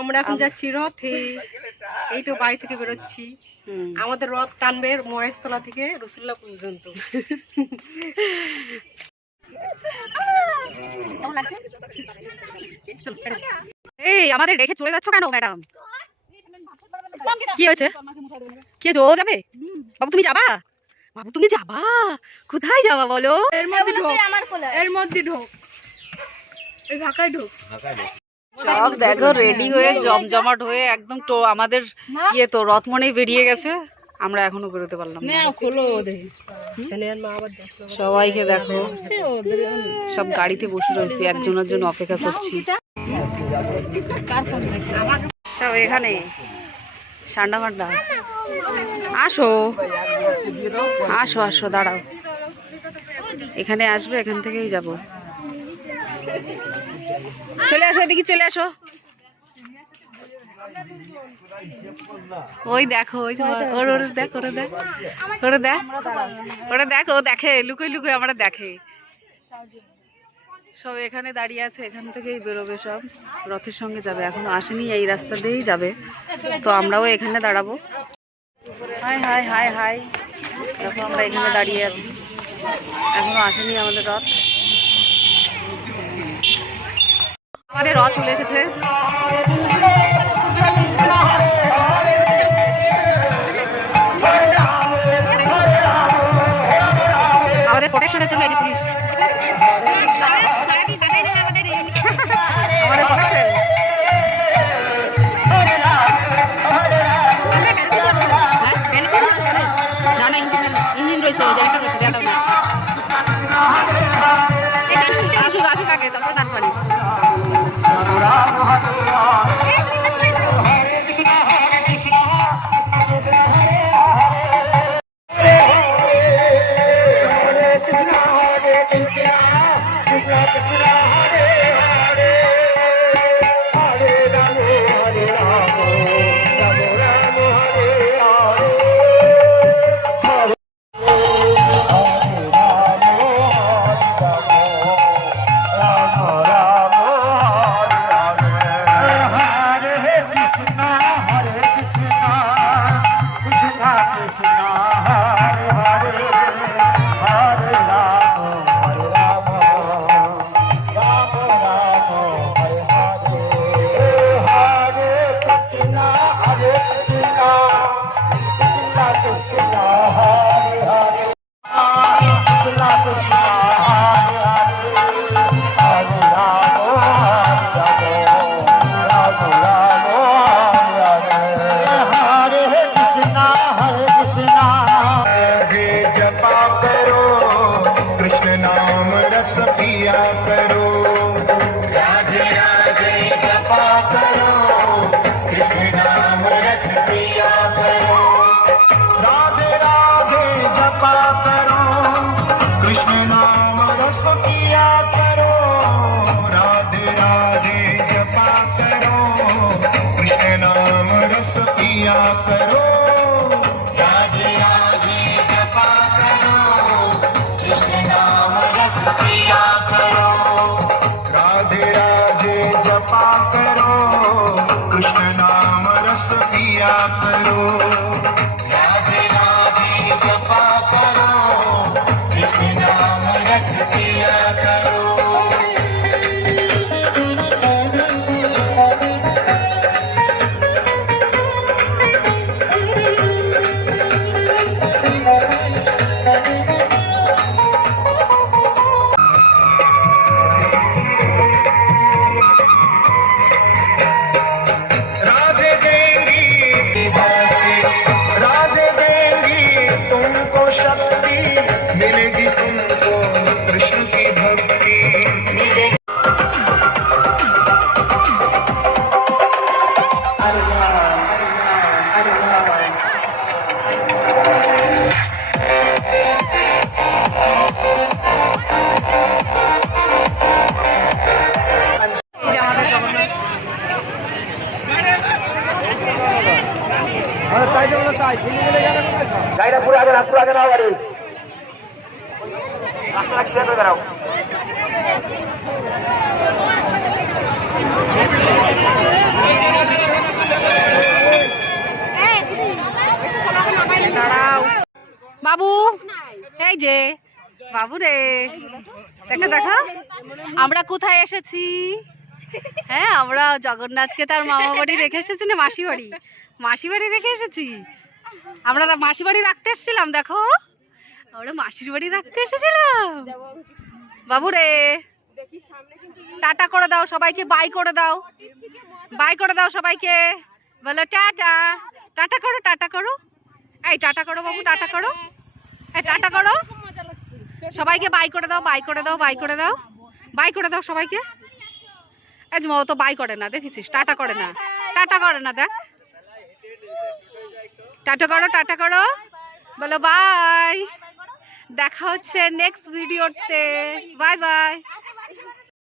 আমরা এখন যাচ্ছি রথে। এই তো বাড়ি থেকে বেরোচ্ছি। আমাদের রথ টানবে মহেশতলা থেকে রসুল্লাহ পর্যন্ত। এই আমাদের রেখে চলে যাচ্ছ কেন ম্যাডাম? কি হয়েছে? কি হয়েছে? ও যাবে? বাবু তুমি যাবা? বাবু তুমি যাবা? কোথায় যাবা বলো? এর মধ্যে ঢোক, এর মধ্যে ঢোক, এই ঢাকায় ঢোক। সব দেখো রেডি হয়ে জমজমাট হয়ে একদম তো আমাদের ইয়ে তো রথ মনেই বেরিয়ে গেছে। আমরা এখনো বেরোতে পারলাম না। সবাইকে দেখো সব গাড়িতে বসে রয়েছে, একজনের জন্য অপেক্ষা করছি। সব এখানে সান্ডা মান্ডা। আসো আসো আসো, দাঁড়াও, এখানে আসবে, এখান থেকেই যাব। চলে আসো এদিকে, চলে আসো। ওই দেখো, ওই দেখ, ওরে দেখ, ওরে দেখ, ওরে দেখ, ও দেখে লুকোই লুকোই আমরা দেখে। সব এখানে দাঁড়িয়ে আছে, এখান থেকেই বেরোবে, সব রথের সঙ্গে যাবে। এখনো আসেনি, এই রাস্তা দিয়েই যাবে, তো আমরাও এখানে দাঁড়াবো। হাই হাই হাই হাই, দেখো আমরা এখানে দাঁড়িয়ে আছি, এখনো আসেনি আমাদের রথ। আমাদের রথ চলে এসেছে। আমাদের প্রোটেকশনের জন্য এই যে পুলিশ, আমাদের প্রোটেকশন। না না, ইঞ্জিন রয়েছে, জেনারেটর রয়েছে, দেওয়া দাও না। আসুক আসুক আগে, তারপর নাচবানি। গাড়িটা পুরো আগে রাস্তা আগে না গাড়ি রাস্তা ক্লিয়ার করে দাঁড়াও। বাবু রে, দেখো দেখো আমরা কোথায় এসেছি। হ্যাঁ, আমরা জগন্নাথকে তার মামা বাড়ি রেখে এসেছি না মাসি বাড়ি, মাসি বাড়ি রেখে এসেছি। আমরা মাসি বাড়ি রাখতে এসেছিলাম, দেখো আমরা মাসির বাড়ি রাখতে এসেছিলাম। বাবু রে, টাটা করে দাও সবাইকে, বাই করে দাও, বাই করে দাও সবাইকে, বলো টাটা, টাটা করো, টাটা করো, এই টাটা করো বাবু, টাটা করো, এই টাটা করো সবাইকে, বাই করে দাও, বাই করে দাও, বাই করে দাও, বাই করে দাও সবাইকে। এই যে ও তো বাই করে না, দেখেছিস, টাটা করে না, টাটা করে না, দেখ, টাটা করো, টাটা করো, বলো বাই। দেখা হচ্ছে নেক্সট ভিডিওতে, বাই বাই।